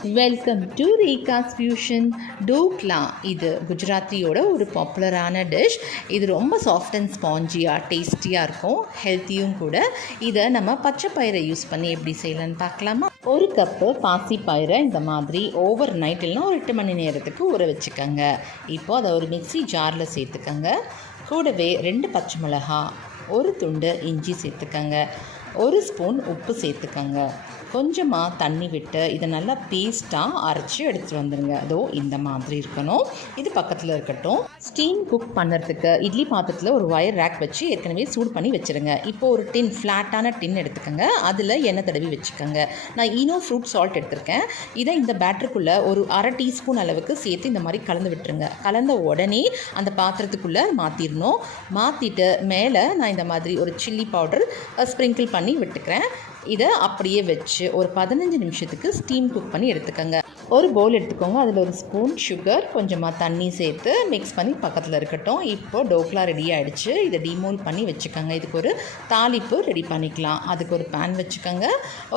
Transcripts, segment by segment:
Welcome to Rekha's fusion. Dhokla இது குஜராத்தியோட ஒரு பாப்புலரான டிஷ். இது ரொம்ப சாஃப்ட் அண்ட் ஸ்பாஞ்சியாக டேஸ்டியாக இருக்கும், ஹெல்த்தியும் கூட. இதை நம்ம பச்சை பயிரை யூஸ் பண்ணி எப்படி செய்யலான்னு பார்க்கலாமா? ஒரு கப்பு பாசி பயிரை இந்த மாதிரி ஓவர் நைட் இல்லைனா ஒரு 8 மணி நேரத்துக்கு ஊற வச்சுக்கோங்க. இப்போது அதை ஒரு மிக்ஸி ஜாரில் சேர்த்துக்கோங்க. கூடவே 2 பச்சை மிளகா, ஒரு துண்டு இஞ்சி சேர்த்துக்கோங்க, 1 ஸ்பூன் உப்பு சேர்த்துக்கோங்க, கொஞ்சமாக தண்ணி விட்டு இதை நல்லா பேஸ்ட்டாக அரைச்சி எடுத்துகிட்டு வந்துடுங்க. அதோ இந்த மாதிரி இருக்கணும். இது பக்கத்தில் இருக்கட்டும். ஸ்டீம் குக் பண்ணுறதுக்கு இட்லி பாத்திரத்தில் ஒரு ஒயர் ரேக் வச்சு ஏற்கனவே சூடு பண்ணி வச்சுருங்க. இப்போது ஒரு டின், ஃப்ளாட்டான டின் எடுத்துக்கோங்க. அதில் எண்ணெய் தடவி வச்சுக்கோங்க. நான் ஈனோ ஃப்ரூட் சால்ட் எடுத்திருக்கேன். இதை இந்த பேட்டருக்குள்ளே ஒரு அரை டீஸ்பூன் அளவுக்கு சேர்த்து இந்த மாதிரி கலந்து விட்டுருங்க. கலந்த உடனே அந்த பாத்திரத்துக்குள்ளே மாற்றிடணும். மாற்றிட்டு மேலே நான் இந்த மாதிரி ஒரு சில்லி பவுடர் ஸ்ப்ரிங்கிள் பண்ணி விட்டுக்கிறேன். இதை அப்படியே வச்சு ஒரு 15 நிமிஷத்துக்கு ஸ்டீம் குக் பண்ணி எடுத்துக்கோங்க. ஒரு பவுல் எடுத்துக்கோங்க. அதில் ஒரு ஸ்பூன் சுகர், கொஞ்சமாக தண்ணி சேர்த்து மிக்ஸ் பண்ணி பக்கத்தில் இருக்கட்டும். இப்போது டோக்லா ரெடி ஆகிடுச்சு. இதை டிமோல்ட் பண்ணி வச்சுக்கோங்க. இதுக்கு ஒரு தாளிப்பு ரெடி பண்ணிக்கலாம். அதுக்கு ஒரு பேன் வச்சுக்கோங்க.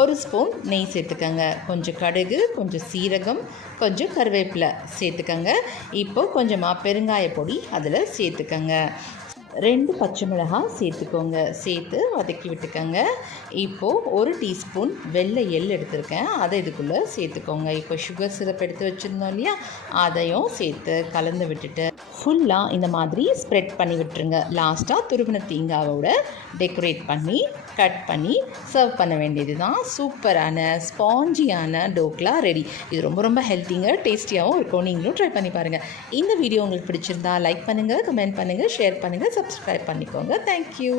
ஒரு ஸ்பூன் நெய் சேர்த்துக்கோங்க. கொஞ்சம் கடுகு, கொஞ்சம் சீரகம், கொஞ்சம் கருவேப்பிலை சேர்த்துக்கோங்க. இப்போது கொஞ்சமாக பெருங்காய பொடி அதில் சேர்த்துக்கோங்க. 2 பச்சை மிளகாய் சேர்த்துக்கோங்க. சேர்த்து வதக்கி விட்டுக்கோங்க. இப்போது 1 டீஸ்பூன் வெள்ளை எள் எடுத்துருக்கேன். அதை இதுக்குள்ளே சேர்த்துக்கோங்க. இப்போ சுகர் சிரப் எடுத்து வச்சுருந்தோம் இல்லையா, அதையும் சேர்த்து கலந்து விட்டுட்டு ஃபுல்லாக இந்த மாதிரி ஸ்ப்ரெட் பண்ணி விட்டுருங்க. லாஸ்ட்டாக துருவின தேங்காவோட டெக்கரேட் பண்ணி கட் பண்ணி சர்வ் பண்ண வேண்டியது தான். சூப்பரான ஸ்பாஞ்சியான டோக்லா ரெடி. இது ரொம்ப ரொம்ப ஹெல்த்திங்க, டேஸ்டியாகவும் இருக்கும். நீங்களும் ட்ரை பண்ணி பாருங்கள். இந்த வீடியோ உங்களுக்கு பிடிச்சிருந்தா லைக் பண்ணுங்கள், கமெண்ட் பண்ணுங்கள், ஷேர் பண்ணுங்கள், சப்ஸ்கிரைப் பண்ணிக்கோங்க. தேங்க்யூ.